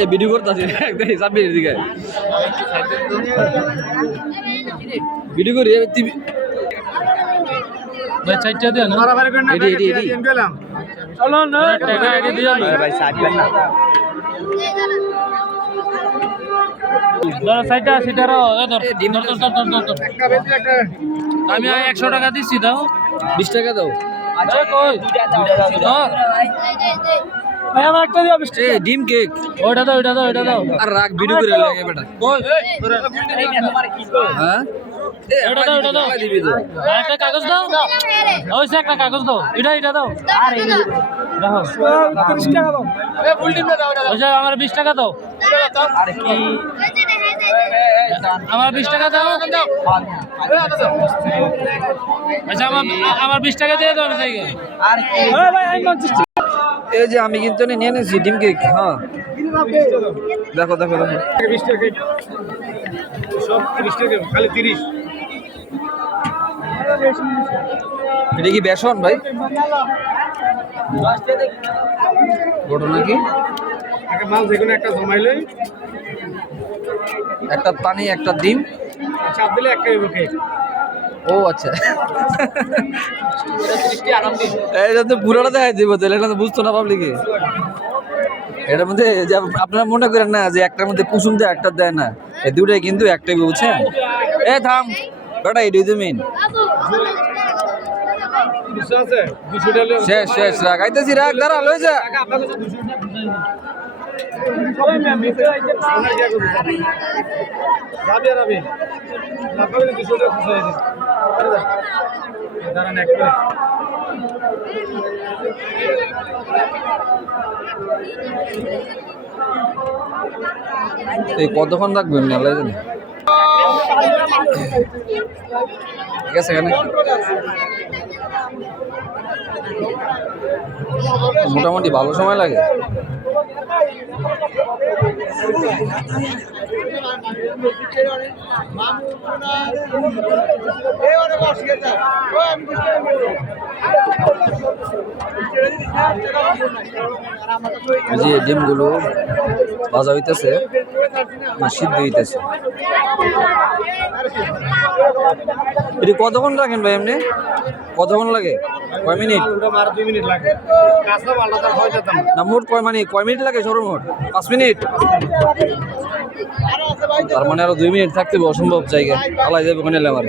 এই ভিডিও করতেছি একদম হিসাব বেরিয়ে দিকে ভিডিও করি ভাই চারটা দেন না এডি এডি এডি চলো না টাকা আগে দিয়ে আলো ভাই সাইডবেন না ধরো সাইডটা সিটারও ধর আমি 100 টাকা দিছি দাও 20 টাকা দাও আচ্ছা কই ধর ভাই আমার একটা দিও 20 এ ডিম কেক ওটা দাও আর রাখ ভিডিও করে লাগে বেটা কই হ্যাঁ এটা দাও দিবি তো একটা কাগজ দাও ওই সে একটা কাগজ দাও এটা দাও আরে রাখো 30 টাকা দাও এ ফুল টিম দাও ওই যে আমার 20 টাকা দাও আরে কি আমার 20 টাকা দাও আচ্ছা আমার 20 টাকা দিয়ে দাও না জায়গা আর কি ভাই আমি 50 টাকা এই যে আমি কিন্তু নিয়ে নিয়েছি ডিম কেক হ্যাঁ দেখো 20 টাকা সব 30 টাকা খালি 30 এটা কি বেসন ভাই ঘটনা কি একটা মাল যেকোনো একটা জমাইলে একটা পানি একটা ডিম চাপ দিলে একটা হইব কেক ও আচ্ছা এটা তো পুরোটা দেখাই দিব তাহলে এটা তো বুঝতো না পাবলিকে এটার মধ্যে যে আপনারা মনে করেন না যে একটার মধ্যে কুসুম দেয় একটা দেয় না এই দুটাই কিন্তু একটাই বুঝছেন এ থাম বেটা এই দুই মিনিট আছে 200 টাকা শেষ রাখ আইতেছি রাখ দাঁড়া লয়ে যা আপনার কাছে 200 টাকা সবাই ম্যাম মিছে আইতে আমরা কি করব রাবি আপনাদের 200 টাকা খুশি হয়েছে দাঁড়ান একটা এই কতক্ষণ রাখবেন মেলায় জানি ঠিক আছে এখানে মোটামুটি ভালো সময় লাগে এই যে ডিমগুলো ভাজা হইতেছে না সিদ্ধ হইতেছে এটি কতক্ষণ রাখেন ভাই এমনি কতক্ষণ লাগে কয় মিনিট ওটা মারা 2 মিনিট লাগে কাঁচা পাল্টা তার হয় যেতাম না মোট কয় মিনিট লাগে সর্বমোট 5 মিনিট তার মানে আরো 2 মিনিট থাকতে হবে অসম্ভব জায়গায় আলাই যাবে ওখানে আমার